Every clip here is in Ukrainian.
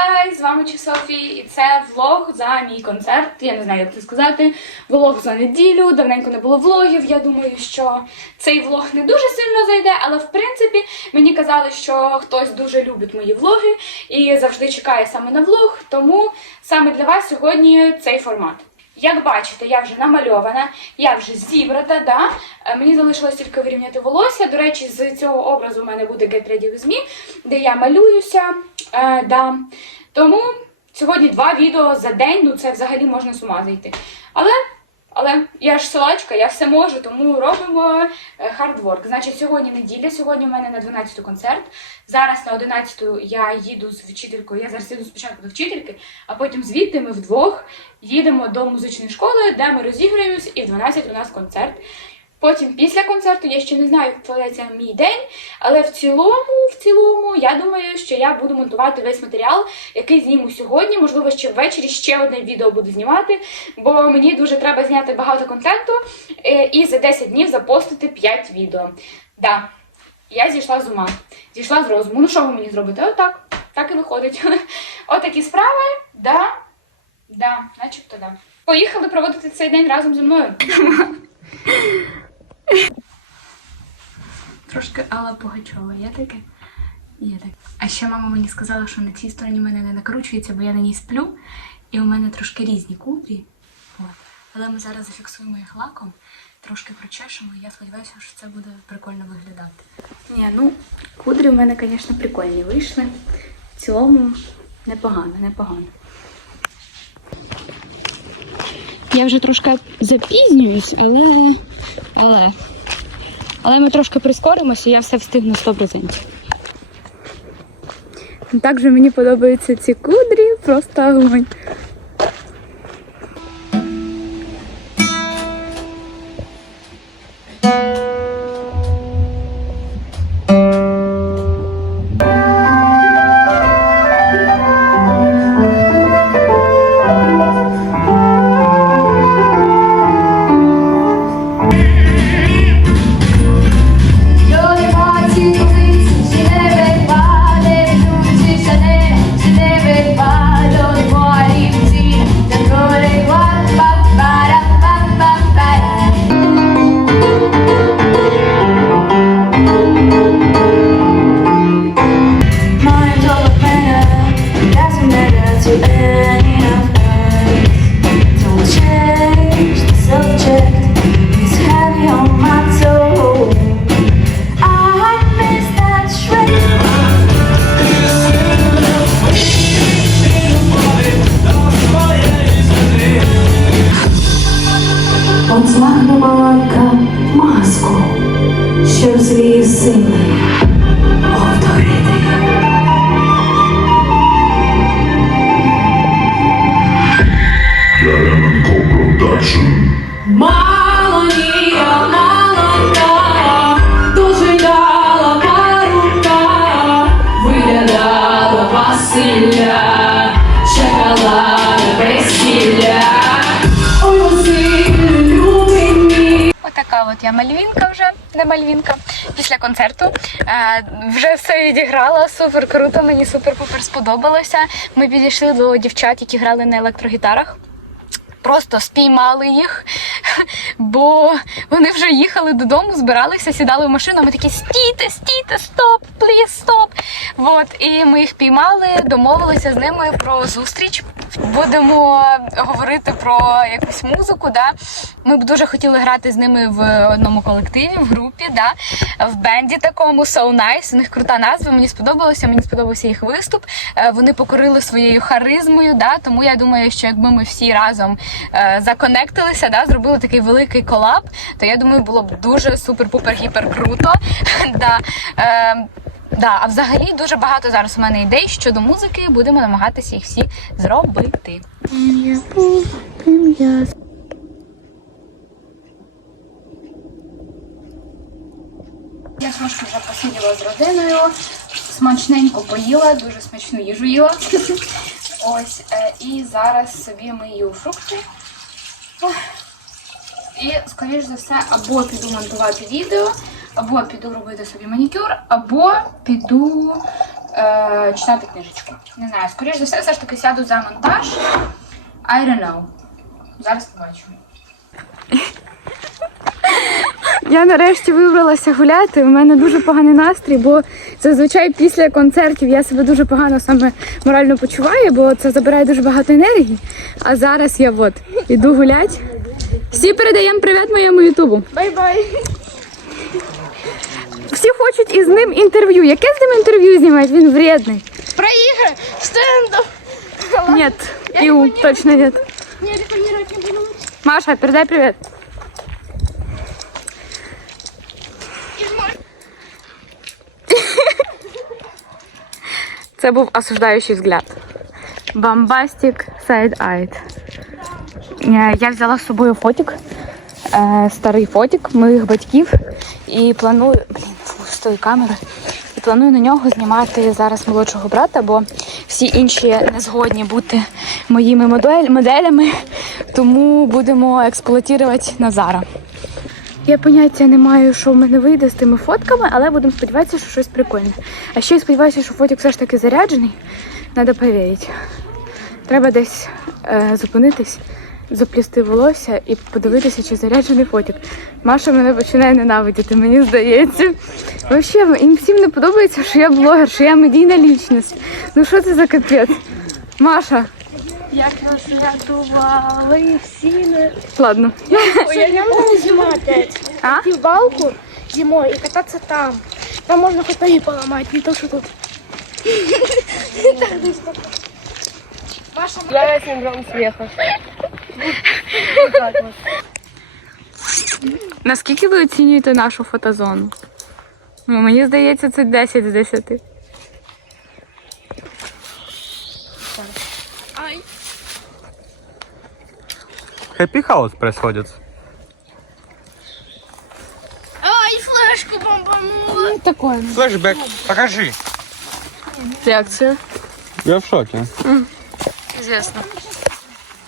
гайз! З вами Чи Софі, і це влог за мій концерт. Я не знаю, як це сказати. Влог за неділю. Давненько не було влогів. Я думаю, що цей влог не дуже сильно зайде, але в принципі мені казали, що хтось дуже любить мої влоги і завжди чекає саме на влог. Тому саме для вас сьогодні цей формат. Як бачите, я вже намальована, я вже зібрата, да? Е, Мені залишилось тільки вирівняти волосся. До речі, з цього образу у мене буде Get Ready With Me, де я малююся. Е, да. Тому сьогодні два відео за день, ну це взагалі можна з ума зайти. Але, але я ж силачка, я все можу, тому робимо е, хардворк. Значить, сьогодні неділя, сьогодні у мене на 12 концерт. Зараз на 11 я їду з вчителькою. Я зараз їду спочатку до вчительки, а потім звідти ми вдвох їдемо до музичної школи, де ми розіграємось, і в 12 у нас концерт. Потім після концерту я ще не знаю, як складеться мій день, але в цілому, в цілому, я думаю, що я буду монтувати весь матеріал, який зніму сьогодні. Можливо, ще ввечері ще одне відео буду знімати, бо мені дуже треба зняти багато контенту е, і за 10 днів запостити 5 відео. Да, я зійшла з ума, зійшла з розуму. Ну що ви мені зробите? Отак, так і виходить. Отакі справи, да, да, начебто да. Поїхали проводити цей день разом зі мною. Трошки Алла Пугачова. Є таке? Є таке. А ще мама мені сказала, що на цій стороні мене не накручується, бо я на ній сплю, і у мене трошки різні кудрі. Але ми зараз зафіксуємо їх лаком, трошки прочешемо, і я сподіваюся, що це буде прикольно виглядати. Ні, ну, кудрі в мене, звісно, прикольні вийшли. В цілому непогано, непогано. Я вже трошки запізнююсь, але. Але. Але ми трошки прискоримося, я все встигну 100%. Також мені подобаються ці кудрі, просто огонь. От маленька маску, що злі сили От я мальвінка вже, не мальвінка, після концерту. Е, вже все відіграла, супер круто, мені супер-пупер сподобалося. Ми підійшли до дівчат, які грали на електрогітарах. Просто спіймали їх, бо вони вже їхали додому, збиралися, сідали в машину. Ми такі стійте, стійте, стоп, пліз, стоп. От і ми їх піймали, домовилися з ними про зустріч. Будемо говорити про якусь музику. Да? Ми б дуже хотіли грати з ними в одному колективі, в групі, да? в бенді такому So Nice. У них крута назва. Мені сподобалося. Мені сподобався їх виступ. Е, Вони покорили своєю харизмою. Да? Тому я думаю, що якби ми всі разом е, законектилися, да? зробили такий великий колаб, то я думаю, було б дуже супер-пупер-гіпер круто. да. Да, а взагалі дуже багато зараз у мене ідей щодо музики. Будемо намагатися їх всі зробити. Я трошки вже посиділа з родиною, смачненько поїла, дуже смачну їжу їла. Ось, е, і зараз собі мию фрукти. І, скоріш за все, або піду монтувати відео, або піду робити собі манікюр, або піду е, читати книжечку. Не знаю, скоріш за все, все ж таки сяду за монтаж. I don't know. Зараз побачимо. Я нарешті вибралася гуляти. У мене дуже поганий настрій, бо зазвичай після концертів я себе дуже погано саме морально почуваю, бо це забирає дуже багато енергії. А зараз я от іду гуляти. Всі передаємо привіт моєму ютубу. Бай-бай. Всі хочуть із ним інтерв'ю. Яке з ним інтерв'ю знімати? Він вредний. Про игры, стендов. Ні, Іу, точно ні. Не рекламировать не буду. Маша, передай привіт. Це був осуждаючий взгляд. Бомбастик сайд айт. Я взяла з собою фотик, е, старий фотик моїх батьків і планую. Блін, з тої камери. І планую на нього знімати зараз молодшого брата, бо всі інші не згодні бути моїми модель, моделями, тому будемо експлуатувати Назара. Я поняття не маю, що в мене вийде з тими фотками, але будемо сподіватися, що щось прикольне. А ще я сподіваюся, що фотик все ж таки заряджений. Треба перевірити. Треба десь е, зупинитись, заплісти волосся і подивитися, чи заряджений фотик. Маша мене починає ненавидіти, мені здається. Взагалі, їм всім не подобається, що я блогер, що я медійна лічність. Ну що це за капець? Маша, Як ви рятували всі не... ладно. Ой, я не можу опять. А? В балку зимой и кататься там. Там можно хоть ноги поломать, не то, что тут. Маша, Я синдром смеха. Наскільки ви оцінюєте нашу фотозону? Ну, мені здається, це 10 з 10. Хэппи хаус происходит. Ай, флешку бомбанула. Такое. Флэшбэк, покажи. Реакція. Я в шоке. Звісно.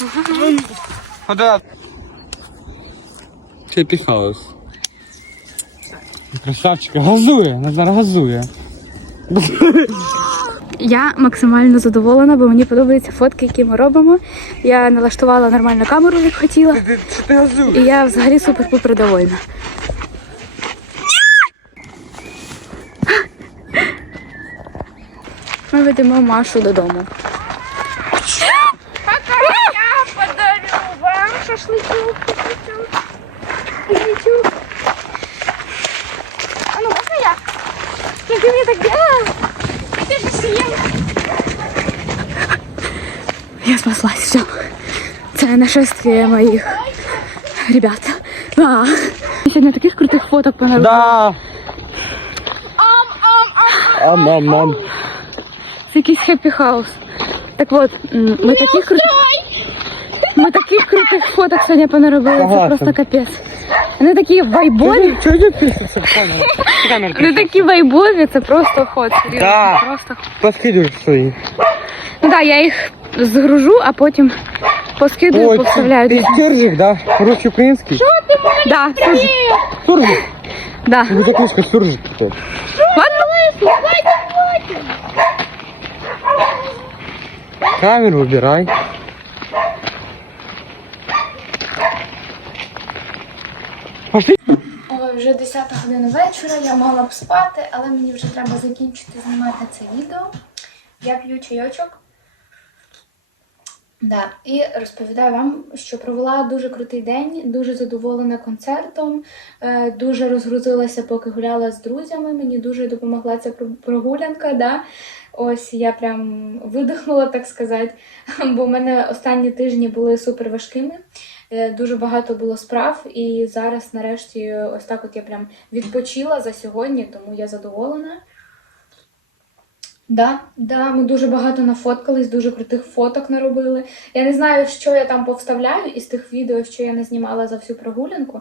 Вот это... Хэппи хаус. Красавчик, газує, Назар газує. Я максимально задоволена, бо мені подобаються фотки, які ми робимо. Я налаштувала нормальну камеру, як хотіла. Ти, що ти газуєш? І я взагалі супер-пупер довольна. Ми ведемо Машу додому. спаслась, все. Це нашествие моїх ребят. А. Сьогодні таких крутих фоток понаробила. Да. Ам, ам, ам. Це якийсь хеппі хаус. Так от, м, ми таких крутих. Ми таких крутих фоток сьогодні понаробили. Це Согласен. просто капець. Вони такі вайбові. Чого ти камеру? Камеру Вони такі вайбові, це просто ход. Серйозно. Да. Просто. Поскидуй свої. Ну так, я їх згружу, а потім поскидую, повставляю. ти суржик, да? Русский український? Да, суржик. Суржик. Да. Ну, за книжка суржик. тут. Камеру убирай. Вже 10 година вечора, я мала б спати, але мені вже треба закінчити знімати це відео. Я п'ю чайочок. Да, і розповідаю вам, що провела дуже крутий день, дуже задоволена концертом, е, дуже розгрузилася, поки гуляла з друзями. Мені дуже допомогла ця прогулянка. Да? Ось я прям видихнула, так сказати. Бо в мене останні тижні були супер важкими. Е, Дуже багато було справ, і зараз, нарешті, ось так от я прям відпочила за сьогодні, тому я задоволена. Да, да, ми дуже багато нафоткались, дуже крутих фоток наробили. Я не знаю, що я там повставляю із тих відео, що я не знімала за всю прогулянку.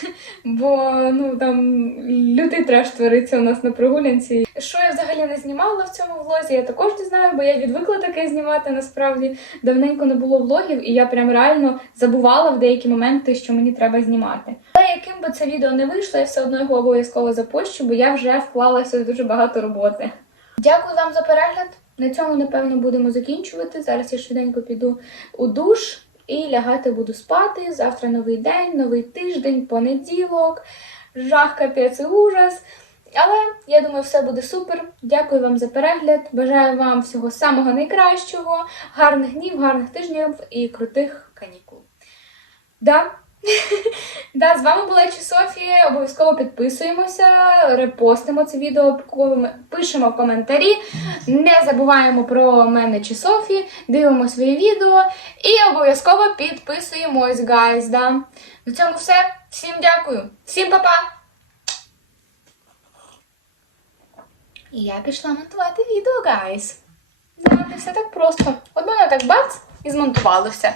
Бо ну там лютий треш твориться у нас на прогулянці. Що я взагалі не знімала в цьому влозі, я також не знаю, бо я відвикла таке знімати насправді. Давненько не було влогів, і я прям реально забувала в деякі моменти, що мені треба знімати. Але яким би це відео не вийшло, я все одно його обов'язково запущу, бо я вже вклалася дуже багато роботи. Дякую вам за перегляд. На цьому, напевно, будемо закінчувати. Зараз я швиденько піду у душ і лягати буду спати. Завтра новий день, новий тиждень, понеділок. Жах, капець і ужас. Але я думаю, все буде супер. Дякую вам за перегляд. Бажаю вам всього самого найкращого, гарних днів, гарних тижнів і крутих канікул. Да. Да, з вами була Чи Софія. Обов'язково підписуємося, репостимо це відео, пишемо коментарі. Не забуваємо про мене чи Софі, дивимо своє відео і обов'язково підписуємось, гайз. Да. На цьому все. Всім дякую, всім па-па! І я пішла монтувати відео, гайз. Знаєте, все так просто. От мене так бац і змонтувалося.